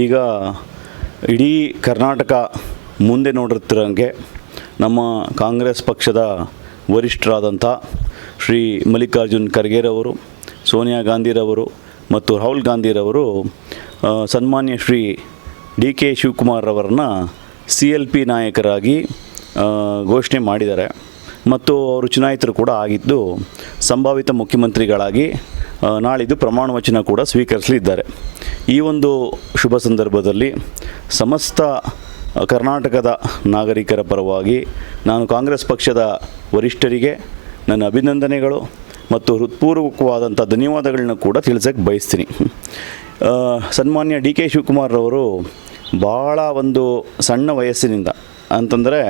ಈಗ ಇಡೀ ಕರ್ನಾಟಕ ಮುಂದೆ ನೋಡಿರ್ತಿರೋಂಗೆ ನಮ್ಮ ಕಾಂಗ್ರೆಸ್ ಪಕ್ಷದ ವರಿಷ್ಠರಾದಂಥ ಶ್ರೀ ಮಲ್ಲಿಕಾರ್ಜುನ್ ಖರ್ಗೆರವರು, ಸೋನಿಯಾ ಗಾಂಧಿರವರು ಮತ್ತು ರಾಹುಲ್ ಗಾಂಧಿರವರು ಸನ್ಮಾನ್ಯ ಶ್ರೀ ಡಿ ಕೆ ಶಿವಕುಮಾರ್ ಅವರನ್ನ CLP ನಾಯಕರಾಗಿ ಘೋಷಣೆ ಮಾಡಿದ್ದಾರೆ ಮತ್ತು ಅವರು ಚುನಾಯಿತರು ಕೂಡ ಆಗಿದ್ದು ಸಂಭಾವಿತ ಮುಖ್ಯಮಂತ್ರಿಗಳಾಗಿ ನಾಳಿದ್ದು ಪ್ರಮಾಣ ವಚನ ಕೂಡ ಸ್ವೀಕರಿಸಲಿದ್ದಾರೆ. ಈ ಒಂದು ಶುಭ ಸಂದರ್ಭದಲ್ಲಿ ಸಮಸ್ತ ಕರ್ನಾಟಕದ ನಾಗರಿಕರ ಪರವಾಗಿ ನಾನು ಕಾಂಗ್ರೆಸ್ ಪಕ್ಷದ ವರಿಷ್ಠರಿಗೆ ನನ್ನ ಅಭಿನಂದನೆಗಳು ಮತ್ತು ಹೃತ್ಪೂರ್ವಕವಾದಂಥ ಧನ್ಯವಾದಗಳನ್ನ ಕೂಡ ತಿಳಿಸೋಕ್ಕೆ ಬಯಸ್ತೀನಿ. ಸನ್ಮಾನ್ಯ ಡಿ ಕೆ ಶಿವಕುಮಾರ್ ಅವರು ಭಾಳ ಒಂದು ಸಣ್ಣ ವಯಸ್ಸಿನಿಂದ ಅಂತಂದರೆ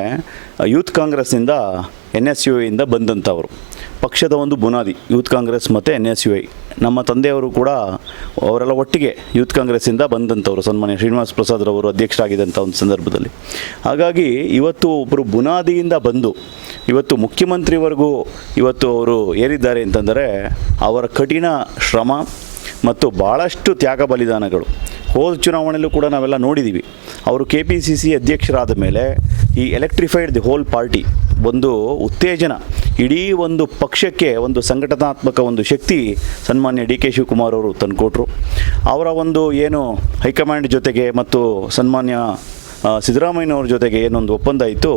ಯೂತ್ ಕಾಂಗ್ರೆಸ್ನಿಂದ NSUIಯಿಂದ ಬಂದಂಥವರು. ಪಕ್ಷದ ಒಂದು ಬುನಾದಿ ಯೂತ್ ಕಾಂಗ್ರೆಸ್ ಮತ್ತು NSUI. ನಮ್ಮ ತಂದೆಯವರು ಕೂಡ ಅವರೆಲ್ಲ ಒಟ್ಟಿಗೆ ಯೂತ್ ಕಾಂಗ್ರೆಸ್ಸಿಂದ ಬಂದಂಥವರು, ಸನ್ಮಾನ್ಯ ಶ್ರೀನಿವಾಸ್ ಪ್ರಸಾದ್ರವರು ಅಧ್ಯಕ್ಷರಾಗಿದ್ದಂಥ ಒಂದು ಸಂದರ್ಭದಲ್ಲಿ. ಹಾಗಾಗಿ ಇವತ್ತು ಒಬ್ಬರು ಬುನಾದಿಯಿಂದ ಬಂದು ಇವತ್ತು ಮುಖ್ಯಮಂತ್ರಿವರೆಗೂ ಇವತ್ತು ಅವರು ಏರಿದ್ದಾರೆ ಅಂತಂದರೆ ಅವರ ಕಠಿಣ ಶ್ರಮ ಮತ್ತು ಭಾಳಷ್ಟು ತ್ಯಾಗ ಬಲಿದಾನಗಳು. ಹೋದ ಚುನಾವಣೆಯಲ್ಲೂ ಕೂಡ ನಾವೆಲ್ಲ ನೋಡಿದ್ದೀವಿ. ಅವರು KPCC ಅಧ್ಯಕ್ಷರಾದ ಮೇಲೆ ಈ ಎಲೆಕ್ಟ್ರಿಫೈಡ್ ದಿ ಹೋಲ್ ಪಾರ್ಟಿ ಒಂದು ಉತ್ತೇಜನ, ಇಡೀ ಒಂದು ಪಕ್ಷಕ್ಕೆ ಒಂದು ಸಂಘಟನಾತ್ಮಕ ಒಂದು ಶಕ್ತಿ ಸನ್ಮಾನ್ಯ ಡಿ ಕೆ ಶಿವಕುಮಾರ್ ಅವರು ತಂದುಕೊಟ್ರು. ಅವರ ಒಂದು ಏನು ಹೈಕಮಾಂಡ್ ಜೊತೆಗೆ ಮತ್ತು ಸನ್ಮಾನ್ಯ ಸಿದ್ದರಾಮಯ್ಯನವ್ರ ಜೊತೆಗೆ ಏನೊಂದು ಒಪ್ಪಂದ ಇತ್ತು,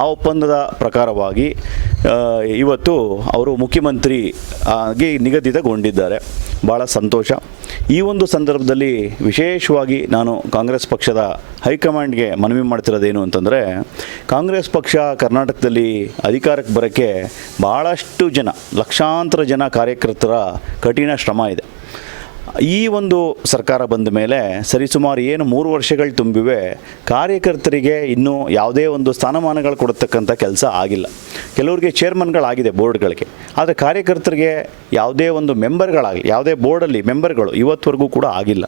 ಆ ಒಪ್ಪಂದದ ಪ್ರಕಾರವಾಗಿ ಇವತ್ತು ಅವರು ಮುಖ್ಯಮಂತ್ರಿ ಆಗಿ ನಿಗದಿತಗೊಂಡಿದ್ದಾರೆ. ಭಾಳ ಸಂತೋಷ. ಈ ಒಂದು ಸಂದರ್ಭದಲ್ಲಿ ವಿಶೇಷವಾಗಿ ನಾನು ಕಾಂಗ್ರೆಸ್ ಪಕ್ಷದ ಹೈಕಮಾಂಡ್ಗೆ ಮನವಿ ಮಾಡ್ತಿರೋದೇನು ಅಂತಂದರೆ, ಕಾಂಗ್ರೆಸ್ ಪಕ್ಷ ಕರ್ನಾಟಕದಲ್ಲಿ ಅಧಿಕಾರಕ್ಕೆ ಬರೋಕ್ಕೆ ಭಾಳಷ್ಟು ಜನ, ಲಕ್ಷಾಂತರ ಜನ ಕಾರ್ಯಕರ್ತರ ಕಠಿಣ ಶ್ರಮ ಇದೆ. ಈ ಒಂದು ಸರ್ಕಾರ ಬಂದ ಮೇಲೆ ಸರಿಸುಮಾರು ಏನು 3 ವರ್ಷಗಳು ತುಂಬಿವೆ, ಕಾರ್ಯಕರ್ತರಿಗೆ ಇನ್ನೂ ಯಾವುದೇ ಒಂದು ಸ್ಥಾನಮಾನಗಳು ಕೊಡತಕ್ಕಂಥ ಕೆಲಸ ಆಗಿಲ್ಲ. ಕೆಲವರಿಗೆ ಚೇರ್ಮನ್ಗಳಾಗಿದೆ ಬೋರ್ಡ್ಗಳಿಗೆ, ಆದರೆ ಕಾರ್ಯಕರ್ತರಿಗೆ ಯಾವುದೇ ಒಂದು ಮೆಂಬರ್ಗಳಾಗಲಿ, ಯಾವುದೇ ಬೋರ್ಡಲ್ಲಿ ಮೆಂಬರ್ಗಳು ಇವತ್ತುವರೆಗೂ ಕೂಡ ಆಗಿಲ್ಲ.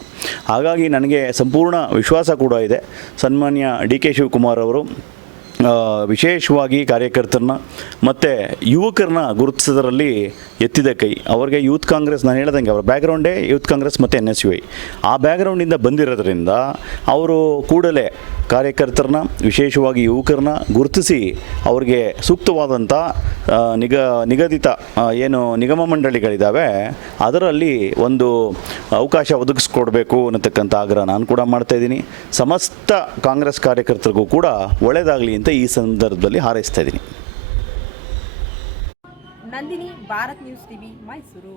ಹಾಗಾಗಿ ನನಗೆ ಸಂಪೂರ್ಣ ವಿಶ್ವಾಸ ಕೂಡ ಇದೆ. ಸನ್ಮಾನ್ಯ ಡಿ ಕೆ ಶಿವಕುಮಾರ್ ಅವರು ವಿಶೇಷವಾಗಿ ಕಾರ್ಯಕರ್ತರನ್ನ ಮತ್ತು ಯುವಕರನ್ನ ಗುರುತಿಸೋದ್ರಲ್ಲಿ ಎತ್ತಿದ ಕೈ. ಅವ್ರಿಗೆ ಯೂತ್ ಕಾಂಗ್ರೆಸ್, ನಾನು ಹೇಳ್ದಂಗೆ ಅವರ ಬ್ಯಾಕ್ಗ್ರೌಂಡೇ ಯೂತ್ ಕಾಂಗ್ರೆಸ್ ಮತ್ತು NSUI. ಆ ಬ್ಯಾಕ್ಗ್ರೌಂಡಿಂದ ಬಂದಿರೋದ್ರಿಂದ ಅವರು ಕೂಡಲೇ ಕಾರ್ಯಕರ್ತರನ್ನ, ವಿಶೇಷವಾಗಿ ಯುವಕರನ್ನ ಗುರುತಿಸಿ ಅವ್ರಿಗೆ ಸೂಕ್ತವಾದಂಥ ನಿಗದಿತ ಏನು ನಿಗಮ ಮಂಡಳಿಗಳಿದ್ದಾವೆ ಅದರಲ್ಲಿ ಒಂದು ಅವಕಾಶ ಒದಗಿಸ್ಕೊಡ್ಬೇಕು ಅನ್ನತಕ್ಕಂಥ ಆಗ್ರಹ ನಾನು ಕೂಡ ಮಾಡ್ತಾಯಿದ್ದೀನಿ. ಸಮಸ್ತ ಕಾಂಗ್ರೆಸ್ ಕಾರ್ಯಕರ್ತರಿಗೂ ಕೂಡ ಒಳ್ಳೆಯದಾಗಲಿ ಅಂತ ಈ ಸಂದರ್ಭದಲ್ಲಿ ಹಾರೈಸ್ತಾ ಇದ್ದೀನಿ. Nandini, Bharat news TV, Mysuru.